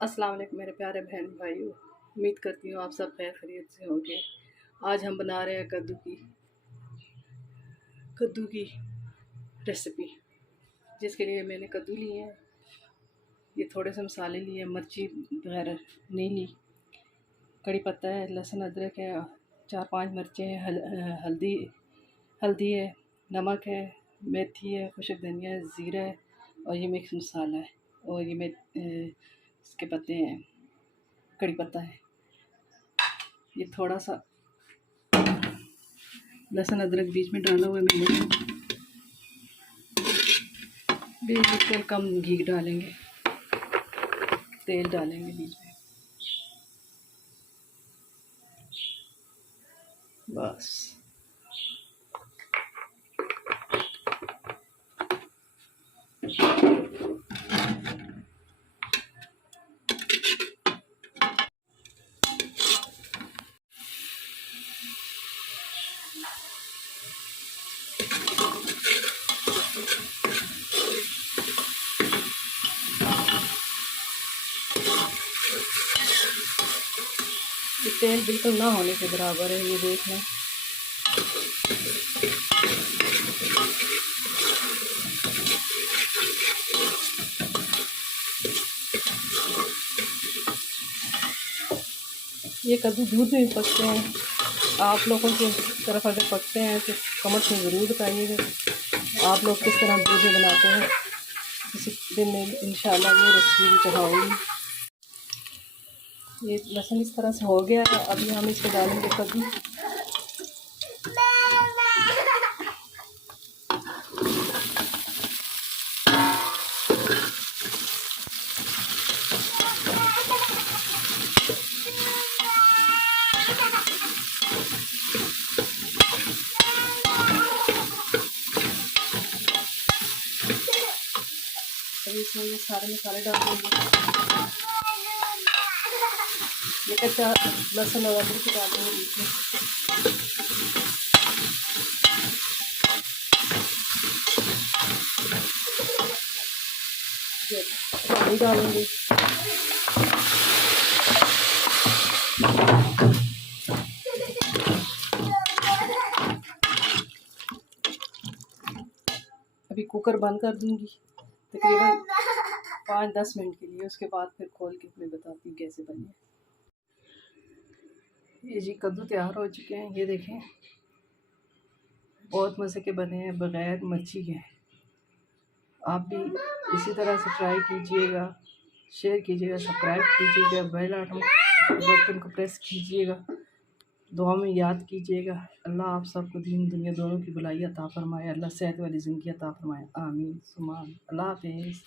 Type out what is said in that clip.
अस्सलाम वालेकुम मेरे प्यारे बहन भाइयों। उम्मीद करती हूँ आप सब खैर खैरियत से होंगे। आज हम बना रहे हैं कद्दू की रेसिपी, जिसके लिए मैंने कद्दू लिए हैं। ये थोड़े से मसाले लिए, मिर्ची वगैरह नहीं ली, कड़ी पत्ता है, लहसुन अदरक है, 4-5 मिर्चें हैं, हल्दी है, नमक है, मेथी है, खुशक धनिया है, ज़ीरा है और ये मिक्स मसाला है और ये इसके पत्ते हैं, कड़ी पत्ता है। ये थोड़ा सा लहसुन अदरक बीच में डाला हुआ है मैंने। बिल्कुल कम घी डालेंगे, तेल डालेंगे बीच में, बस। ये तेल बिल्कुल ना होने के बराबर है, ये देख लें। ये कद्दू दूध में पकते हैं। आप लोगों की तरफ अगर पकते हैं तो कमेंट में ज़रूर बताइएगा आप लोग किस तरह दूध में बनाते हैं। किसी दिन में इंशाल्लाह ये रेसिपी भी चढ़ाऊँगी। ये लहसुन इस तरह से हो गया है। अभी हम इसमें डालेंगे कद्दू। अभी इसमें ये सारे मसाले डाल देंगे। ये कच्चा लहसुन और अदरक डाल देंगे बीच में। पानी डालेंगे। अभी कुकर बंद कर दूंगी तकरीबन 5-10 मिनट के लिए। उसके बाद फिर खोल के मैं बताती हूँ कैसे बने। ये जी कद्दू तैयार हो चुके हैं, ये देखें, बहुत मज़े के बने हैं बग़ैर मिर्ची के। आप भी इसी तरह से ट्राई कीजिएगा, शेयर कीजिएगा, सब्सक्राइब कीजिएगा, बेल आइकन बटन को प्रेस कीजिएगा, दुआ में याद कीजिएगा। अल्लाह आप सबको दीन दुनिया दोनों की भलाई अता फरमाए। अल्लाह सेहत वाली ज़िंदगी अता फरमाए। आमीन सुमान। अल्लाह हाफ़िज़।